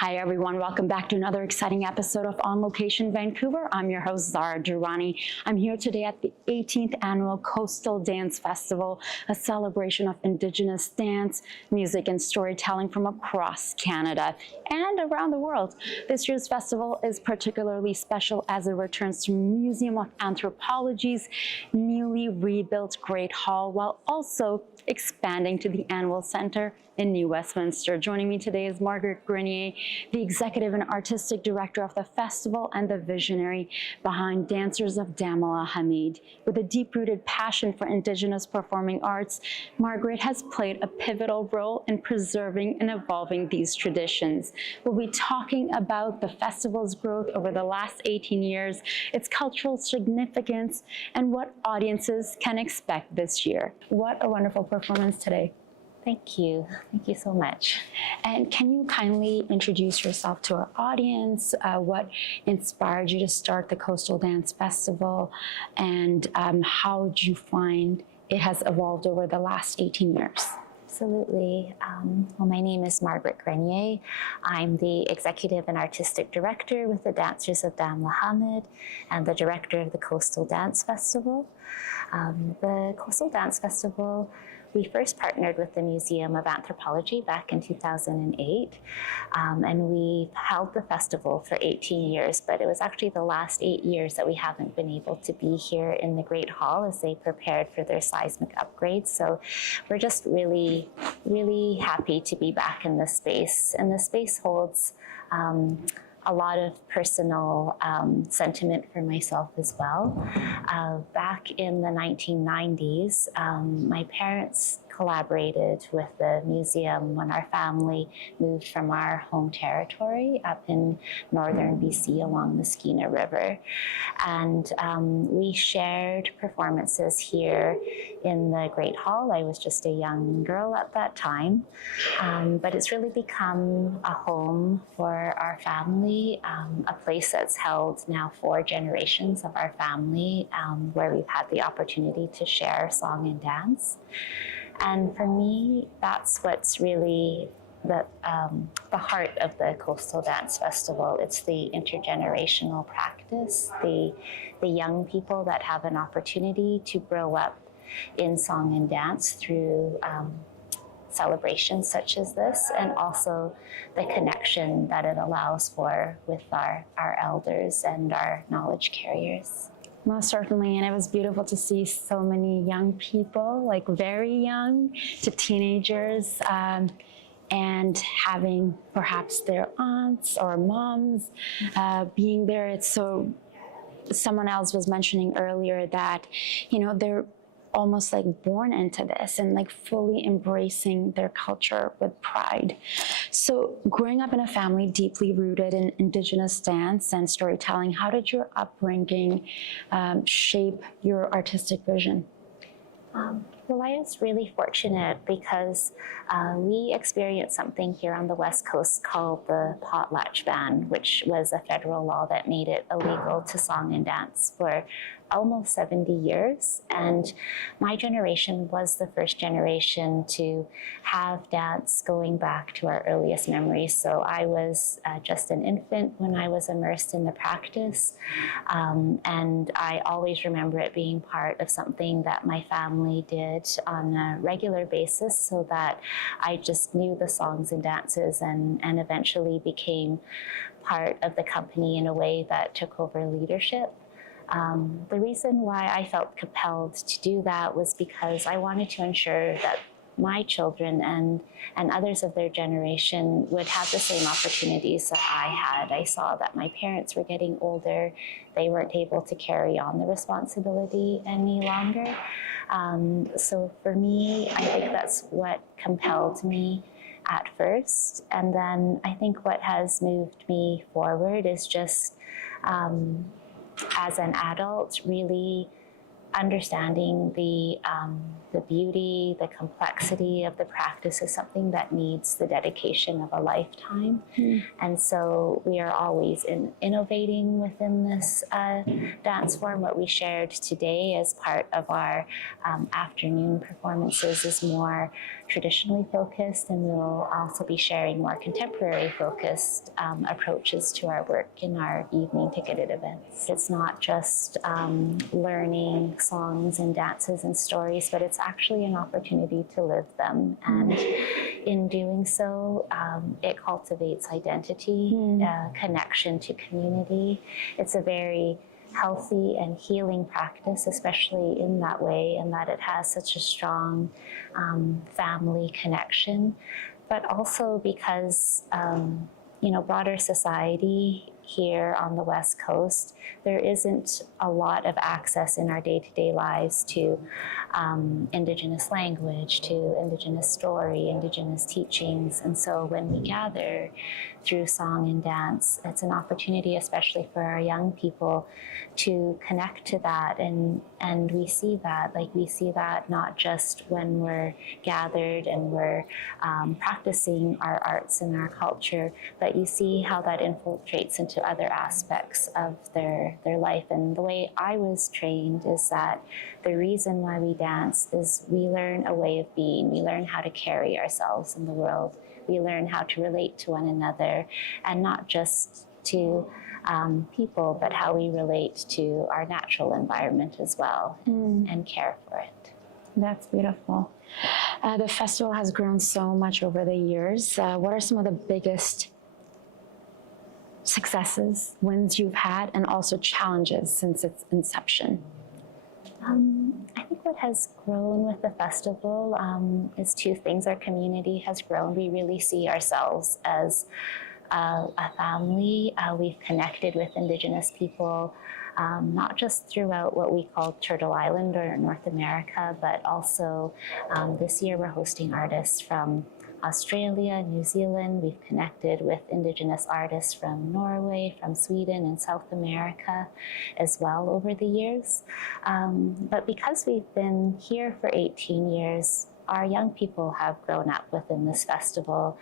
Hi everyone, welcome back to another exciting episode of On Location Vancouver. I'm your host Zara. I'm here today at the 18th Annual Coastal Dance Festival, a celebration of Indigenous dance, music and storytelling from across Canada and around the world. This year's festival is particularly special as it returns to Museum of Anthropology's newly rebuilt Great Hall while also expanding to the Annual Centre in New Westminster. Joining me today is Margaret Grenier, the Executive and Artistic Director of the festival and the visionary behind Dancers of Damla Hamid. With a deep-rooted passion for Indigenous performing arts, Margaret has played a pivotal role in preserving and evolving these traditions. We'll be talking about the festival's growth over the last 18 years, its cultural significance, and what audiences can expect this year. What a wonderful performance today. Thank you. Thank you so much. And can you kindly introduce yourself to our audience? What inspired you to start the Coastal Dance Festival, and how did you find it has evolved over the last 18 years? Absolutely. Well, my name is Margaret Grenier. I'm the Executive and Artistic Director with the Dancers of Damla Hamid and the Director of the Coastal Dance Festival. The Coastal Dance Festival, we first partnered with the Museum of Anthropology back in 2008, and we held the festival for 18 years, but it was actually the last 8 years that we haven't been able to be here in the Great Hall as they prepared for their seismic upgrades. So we're just really, really happy to be back in this space, and the space holds a lot of personal sentiment for myself as well. Back in the 1990s, my parents collaborated with the museum when our family moved from our home territory up in northern BC along the Skeena River. And we shared performances here in the Great Hall. I was just a young girl at that time, but it's really become a home for our family, a place that's held now 4 generations of our family, where we've had the opportunity to share song and dance. And for me, that's what's really the heart of the Coastal Dance Festival. It's the intergenerational practice, the young people that have an opportunity to grow up in song and dance through celebrations such as this, and also the connection that it allows for with our elders and our knowledge carriers. Most certainly, and it was beautiful to see so many young people, like very young to teenagers, and having perhaps their aunts or moms being there. It's so, someone else was mentioning earlier that, you know, they're almost like born into this and like fully embracing their culture with pride. So growing up in a family deeply rooted in Indigenous dance and storytelling, how did your upbringing shape your artistic vision? Well, I was really fortunate because we experienced something here on the West Coast called the potlatch ban, which was a federal law that made it illegal to song and dance for almost 70 years. And my generation was the first generation to have dance going back to our earliest memories. So I was just an infant when I was immersed in the practice. And I always remember it being part of something that my family did on a regular basis, so that I just knew the songs and dances and eventually became part of the company in a way that took over leadership. The reason why I felt compelled to do that was because I wanted to ensure that my children and others of their generation would have the same opportunities that I had. I saw that my parents were getting older. They weren't able to carry on the responsibility any longer. So for me, I think that's what compelled me at first. And then I think what has moved me forward is just, as an adult, really understanding the beauty, the complexity of the practice is something that needs the dedication of a lifetime. And so we are always innovating within this dance form. What we shared today as part of our afternoon performances is more traditionally focused, and we'll also be sharing more contemporary focused approaches to our work in our evening ticketed events. It's not just learning songs and dances and stories, but it's actually an opportunity to live them. And in doing so, it cultivates identity, connection to community. It's a very healthy and healing practice, especially in that way, and that it has such a strong family connection, but also because broader society here on the West Coast, there isn't a lot of access in our day-to-day lives to Indigenous language, to Indigenous story, Indigenous teachings. And so when we gather through song and dance, it's an opportunity, especially for our young people, to connect to that. And we see that not just when we're gathered and we're practicing our arts and our culture, but you see how that infiltrates into other aspects of their life. And the way I was trained is that the reason why we dance is we learn a way of being. We learn how to carry ourselves in the world. We learn how to relate to one another, and not just to people, but how we relate to our natural environment as well, and care for it. That's beautiful. The festival has grown so much over the years. What are some of the biggest successes, wins you've had, and also challenges since its inception? I think what has grown with the festival is two things. Our community has grown. We really see ourselves as a family. We've connected with Indigenous people, not just throughout what we call Turtle Island or North America, but also this year we're hosting artists from Australia, New Zealand. We've connected with Indigenous artists from Norway, from Sweden, and South America as well over the years. But because we've been here for 18 years, our young people have grown up within this festival.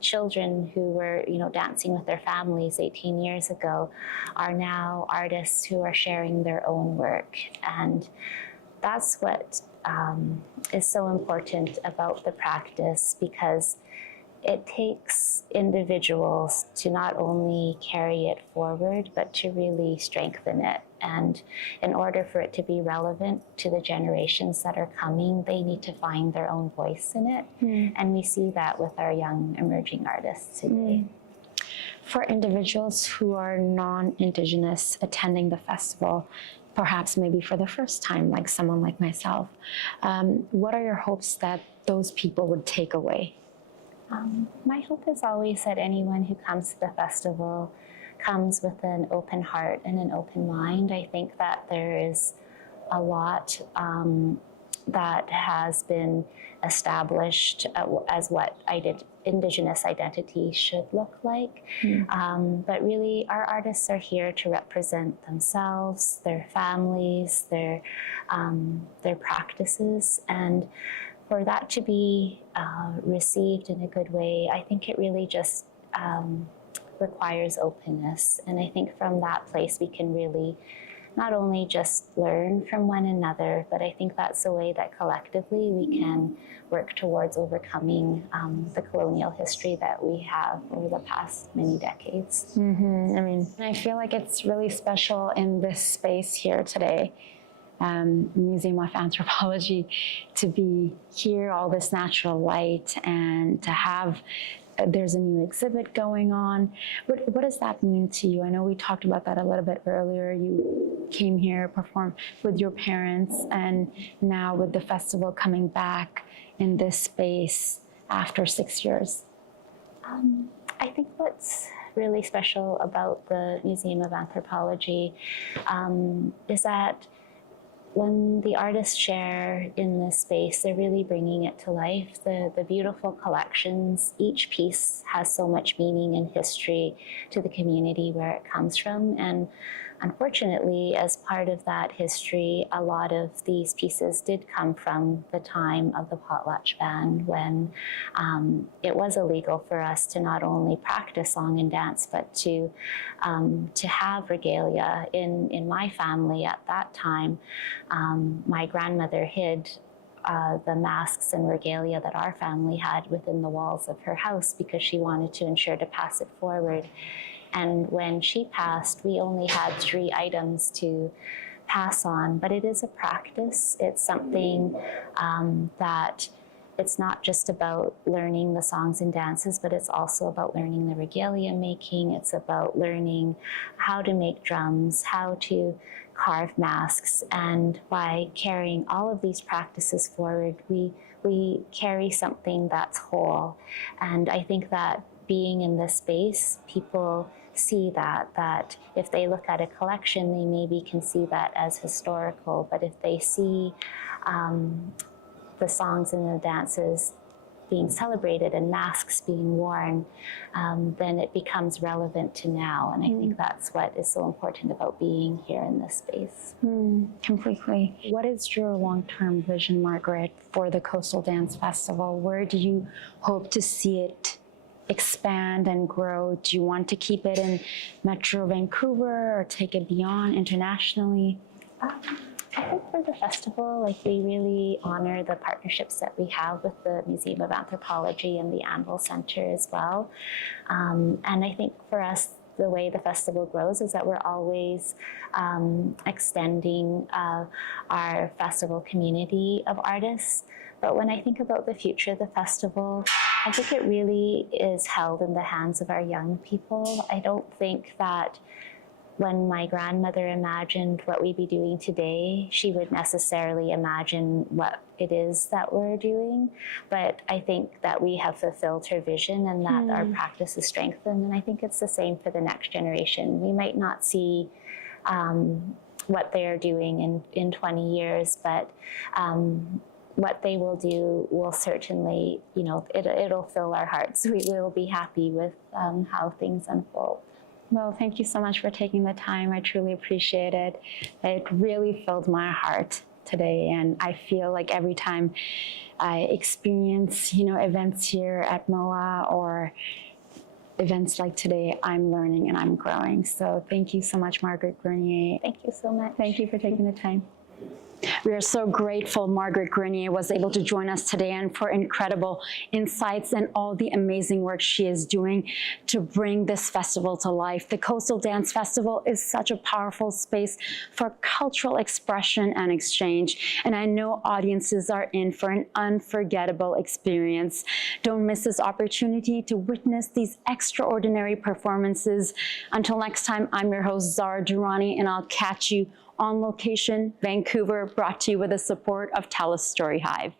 Children who were, dancing with their families 18 years ago are now artists who are sharing their own work. And that's what is so important about the practice, because it takes individuals to not only carry it forward, but to really strengthen it. And in order for it to be relevant to the generations that are coming, they need to find their own voice in it. And we see that with our young emerging artists today. For individuals who are non-Indigenous attending the festival, perhaps maybe for the first time, like someone like myself, what are your hopes that those people would take away? My hope is always that anyone who comes to the festival comes with an open heart and an open mind. I think that there is a lot that has been established as what Indigenous identity should look like. But really, our artists are here to represent themselves, their families, their practices, and for that to be received in a good way, I think it really just requires openness. And I think from that place, we can really not only just learn from one another, but I think that's a way that collectively we can work towards overcoming the colonial history that we have over the past many decades. I feel like it's really special in this space here today, Museum of Anthropology, to be here, all this natural light, and to have there's a new exhibit going on. What does that mean to you? I know we talked about that a little bit earlier. You came here, performed with your parents, and now with the festival coming back in this space after 6 years. I think what's really special about the Museum of Anthropology is that when the artists share in this space, they're really bringing it to life. The beautiful collections, each piece has so much meaning and history to the community where it comes from. And unfortunately, as part of that history, a lot of these pieces did come from the time of the potlatch ban, when it was illegal for us to not only practice song and dance, but to have regalia. In my family at that time, my grandmother hid the masks and regalia that our family had within the walls of her house because she wanted to ensure to pass it forward. And when she passed, we only had 3 items to pass on, but it is a practice. It's something that it's not just about learning the songs and dances, but it's also about learning the regalia making. It's about learning how to make drums, how to carve masks. And by carrying all of these practices forward, we carry something that's whole. And I think that being in this space, people see that if they look at a collection, they maybe can see that as historical, but if they see the songs and the dances being celebrated and masks being worn, then it becomes relevant to now. And I think that's what is so important about being here in this space. Completely. What is your long-term vision, Margaret, for the Coastal Dance Festival? Where do you hope to see it expand and grow? Do you want to keep it in Metro Vancouver or take it beyond internationally? I think for the festival, like, we really honor the partnerships that we have with the Museum of Anthropology and the Anvil Center as well. And I think for us, the way the festival grows is that we're always extending our festival community of artists. But when I think about the future of the festival, I think it really is held in the hands of our young people. I don't think that when my grandmother imagined what we'd be doing today, she would necessarily imagine what it is that we're doing. But I think that we have fulfilled her vision and that our practice is strengthened. And I think it's the same for the next generation. We might not see what they're doing in 20 years, but what they will do will certainly, it'll fill our hearts. We will be happy with how things unfold. Well, thank you so much for taking the time. I truly appreciate it. It really filled my heart today, and I feel like every time I experience, events here at MOA or events like today, I'm learning and I'm growing. So thank you so much, Margaret Grenier. Thank you so much. Thank you for taking the time. We are so grateful Margaret Grenier was able to join us today and for incredible insights and all the amazing work she is doing to bring this festival to life. The Coastal Dance Festival is such a powerful space for cultural expression and exchange, and I know audiences are in for an unforgettable experience. Don't miss this opportunity to witness these extraordinary performances. Until next time, I'm your host, Zara Durrani, and I'll catch you on Location, Vancouver, brought to you with the support of TELUS STORYHIVE.